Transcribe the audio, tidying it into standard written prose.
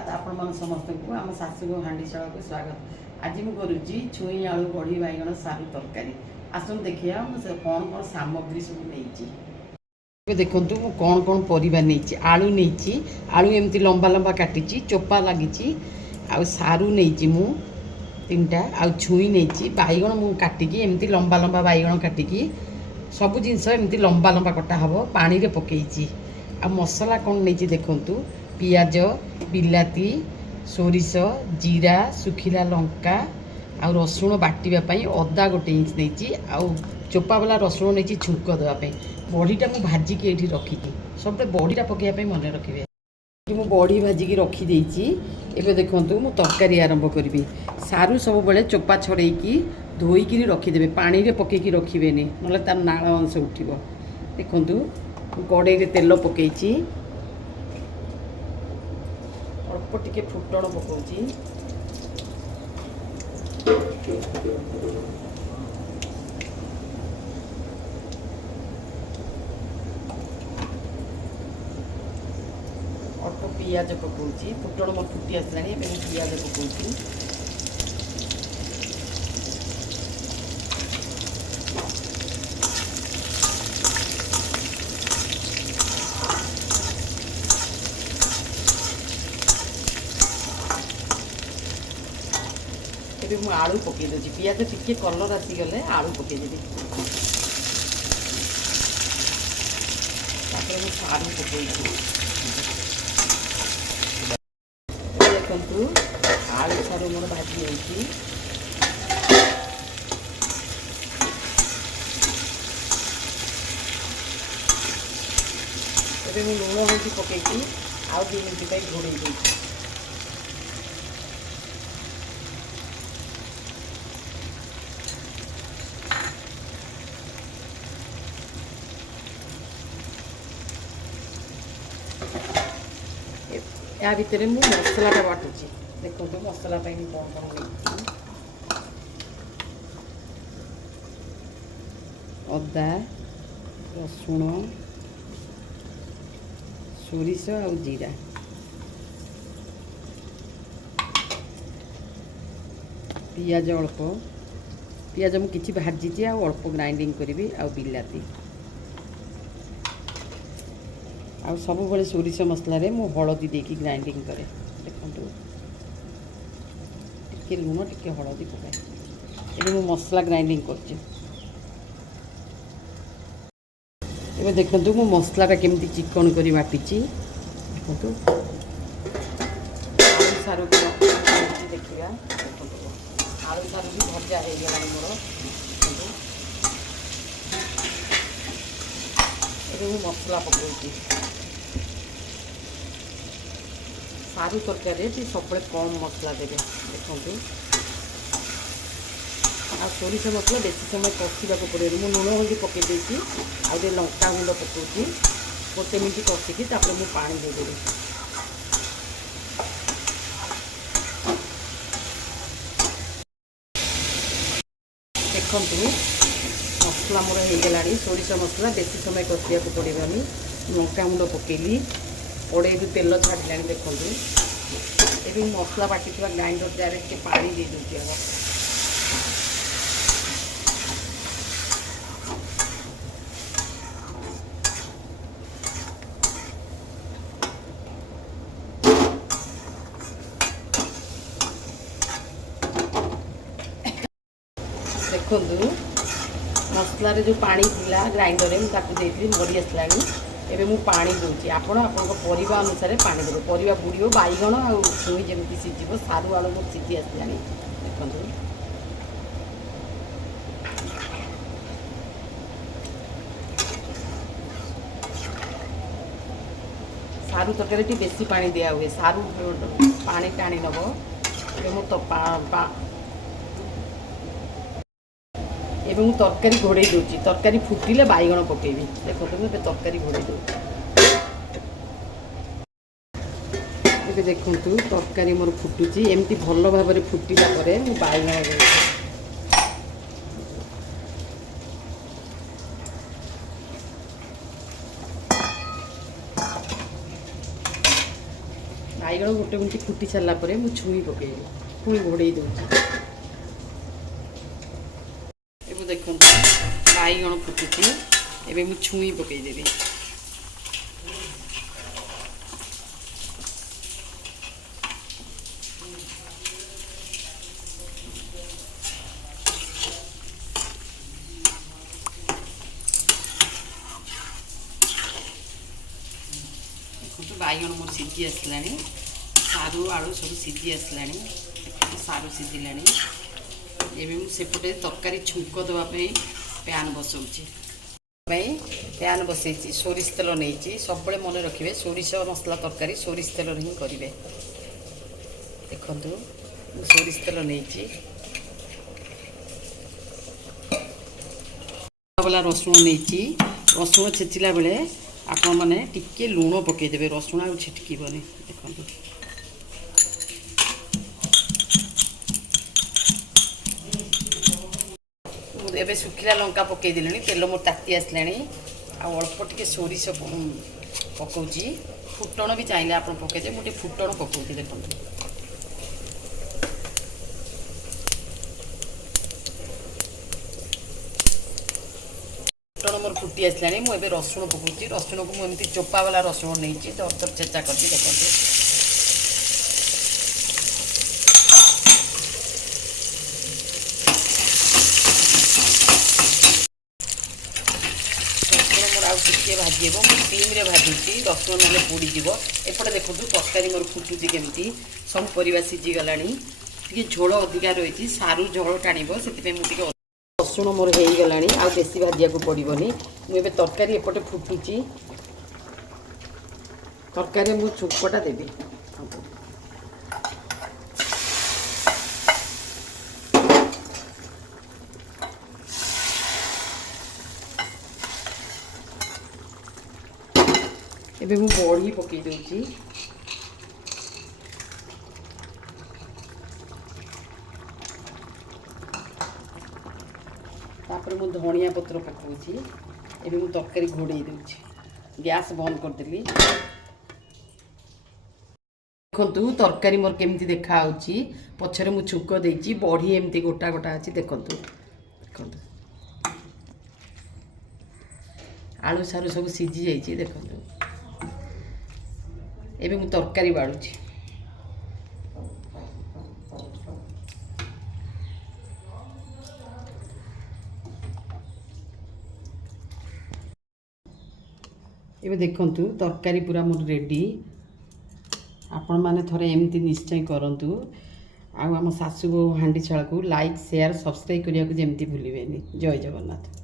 सुप्रभात आपण मन समस्त को आम सासु हांडीशाला को स्वागत। आज मुझे करुच्ची छुई आलू बड़ी बैगण सारू तरकारी आसन देखिए मुझे कौन कौन सामग्री सब नहीं देखु कौन कौन परिबा नहीं आलू नहीं आलू एमती लंबा लंबा काटी चोपा लगी सारू नहीं मु तीन टा आ छुई नहीं बैगण मु काटिकी एमती लंबा लंबा बैगण काटिकी सब जिनस एमती लंबा लंबा कटा हम पानी रे पकईची आ मसला कौन नहीं देखु पियाज बिलाती सोरिष जीरा सुखिला लंका आ रसुण बाटापी अदा गोटे इंच नहीं आउ चोपा वाला रसुण नहीं छुंक देवाई बड़ीटा मुझे भाजिकी ये रखिकी सब बड़ीटा पकड़ापी मन रखिए मु बड़ी भाजिकी रखीदे एवं देखु मु तरकारी आरंभ करी सारू सब बेले चोपा छड़ेकी धोईकी रखीदे पानी रे पकईकी रखिए ना तार नाल अंश उठिब देखु कड़े तेल पकईची अल्प टिके फुटण पकाउची अल्प पियाज पकाउची फुटण मोर फुटी आसलानी पियाज पकाउची मुझे आलू पकई दूसरी पियाज टिके कलर आसीगले आलू पकईदेवी सारू पकई देखु आलू सारू मोर भाजी होती लुण हल्दी पकईकी आउ 2 मिनट घोड़े देती या भितर मु मसलाटा बाटुची देखो मसला कौन कौन अदा रसुण सोरिष आ जीरा पियाज अल्प पियाज मु किछि भाजी आ अल्प ग्राइंडिंग करी आ बिलाती आ सब बड़े सोरिष मसला मु हलदी देकी ग्राइंडिंग करे देखो टिके लुण टिके हलदी पकाए ये मु मसला ग्राइंडिंग कर देखु मु मसलाटा केमती चिकन करी बाटी देखो आलू सारू देखा आलू सारू भी भजा हो गला मोर ये मसला पकाउची सारू तरकारी सब कम मसला देवे देखो आ सोरिष मसला बेसी समय कषा पड़े मुझे लुण हल्दी पकई देती आगे लंका गुंड पकाउची 1 मिनट कषिकी मुझे पानी देदेवी देखु मसला मोर हो गला सोरिष मसला बेसी समय कषा पड़ेगानी लंका गुंड पकेली कड़े तेल छाड़ा देखो ये मसला बाटी ग्राइंडर जार के पानी दे दूसरी आग देखु मसला जो पानी थिला ग्राइंडर में मरी आसला एबे मु पानी दूची आपण परिवा अनुसार पानी देवे परिवा बुड़ो बैगण आ छुई जमी सीझ सारू आलू मोर सीझी आसला देखो सारू तरकारी बेसी पानी दिया हुए सारू पानी टाणी नब एवं मु तरकारी घोड़े दूची तरकारी फुटिले बैगण पकेबी देखो तरकारी घोड़े दूची देखु तरकारी मोर फुटुची एमती भल भाव फुटिला बैगण ବାଇଗଣ ଗୋଟେ ମିନିଟ୍ ଫୁଟି ସାରିଲା ପରେ ମୁଁ ଛୁଇଁ ପକେଇବି, ପୁଣି ଘୋଡ଼େଇ ଦେଉଛି। ଏବେ ଦେଖନ୍ତୁ ବାଇଗଣ ଫୁଟୁଛି, ଏବେ ମୁଁ ଛୁଇଁ ପକେଇଦେବି। ଦେଖନ୍ତୁ ବାଇଗଣ ମୋର ସିଝି ଆସିଲାଣି, ସାରୁ ଆଳୁ ସବୁ ସିଝି ଆସିଲାଣି, ସାରୁ ସିଝିଲାଣି। ଏବେ ମୁଁ ସେପଟେ ତରକାରୀ ଛୁଙ୍କ ଦେବା ପାଇଁ ପ୍ୟାନ୍ ବସାଉଛି। ପ୍ୟାନ୍ ବସେଇଛି, ସୋରିଷ ତେଲ ନେଇଛି। ସବୁବେଳେ ମନେ ରଖିବେ ସୋରିଷ ମସଲା ତରକାରୀ ସୋରିଷ ତେଲରେ ହିଁ କରିବେ। ଦେଖନ୍ତୁ ମୁଁ ସୋରିଷ ତେଲ ନେଇଛି। ବାଲା ରସୁଣ ନେଇଛି। ରସୁଣ ଛେଚିଲା ବେଳେ ଆପଣମାନେ ଟିକେ ଲୁଣ ପକାଇଦେବେ, ରସୁଣ ଆଉ ଛିଟକିବନି। ଦେଖନ୍ତୁ ଏବେ ଶୁଖିଲା ଲଙ୍କା ପକାଇ ଦେଲିଣି, ତେଲ ମୋର ତାତି ଆସିଲାଣି। ଆଉ ଅଳ୍ପ ଟିକେ ସୋରିଷ ପକାଉଛି, ଫୁଟଣ ବି ଚାହିଁଲେ ଆପଣ ପକାଇଦେବେ, ମୁଁ ଟିକେ ଫୁଟଣ ପକାଉଛି। ଦେଖନ୍ତୁ ଫୁଟଣ ମୋର ଫୁଟି ଆସିଲାଣି, ମୁଁ ଏବେ ରସୁଣ ପକାଉଛି। ରସୁଣକୁ ମୁଁ ଏମିତି ଚୋପା ବାଲା ରସୁଣ ନେଇଛି, ଦରଦର ଛେଚା କରିଛି। ଦେଖନ୍ତୁ ଆଉ ଟିକେ ଭାଜି ହେବ, ମୁଁ ସିମ୍ରେ ଭାଜୁଛି, ରସୁଣ ନହେଲେ ପୋଡ଼ିଯିବ। ଏପଟେ ଦେଖନ୍ତୁ ତରକାରୀ ମୋର ଫୁଟୁଛି କେମିତି, ସବୁ ପରିବା ସିଝିଗଲାଣି। ଟିକେ ଝୋଳ ଅଧିକା ରହିଛି, ସାରୁ ଝୋଳ ଟାଣିବ, ସେଥିପାଇଁ ମୁଁ ଟିକେ ରସୁଣ ମୋର ହେଇଗଲାଣି, ଆଉ ବେଶୀ ଭାଜିବାକୁ ପଡ଼ିବନି। ମୁଁ ଏବେ ତରକାରୀ ଏପଟେ ଫୁଟୁଛି, ତରକାରୀରେ ମୁଁ ଛୁଙ୍କଟା ଦେବି। ଏବେ ମୁଁ ବଢ଼ି ପକାଇ ଦେଉଛି। ତାପରେ ମୁଁ ଧନିଆ ପତ୍ର ପକାଉଛି। ଏବେ ମୁଁ ତରକାରୀ ଘୋଡ଼େଇ ଦେଉଛି, ଗ୍ୟାସ୍ ବନ୍ଦ କରିଦେଲି। ଦେଖନ୍ତୁ ତରକାରୀ ମୋର କେମିତି ଦେଖାହେଉଛି, ପଛରେ ମୁଁ ଛୁଙ୍କ ଦେଇଛି, ବଢ଼ି ଏମିତି ଗୋଟା ଗୋଟା ଅଛି। ଦେଖନ୍ତୁ ଦେଖନ୍ତୁ ଆଳୁ ସାରୁ ସବୁ ସିଝି ଯାଇଛି। ଦେଖନ୍ତୁ ଏବେ ମୁଁ ତରକାରୀ ବାଢ଼ୁଛି। ଏବେ ଦେଖନ୍ତୁ ତରକାରୀ ପୁରା ମୋର ରେଡ଼ି। ଆପଣମାନେ ଥରେ ଏମିତି ନିଶ୍ଚୟ କରନ୍ତୁ। ଆଉ ଆମ ଶାଶୁ ବୋହୂ ହାଣ୍ଡିଶାଳକୁ ଲାଇକ୍, ସେୟାର, ସବସ୍କ୍ରାଇବ୍ କରିବାକୁ ଯେମିତି ଭୁଲିବେନି। ଜୟ ଜଗନ୍ନାଥ।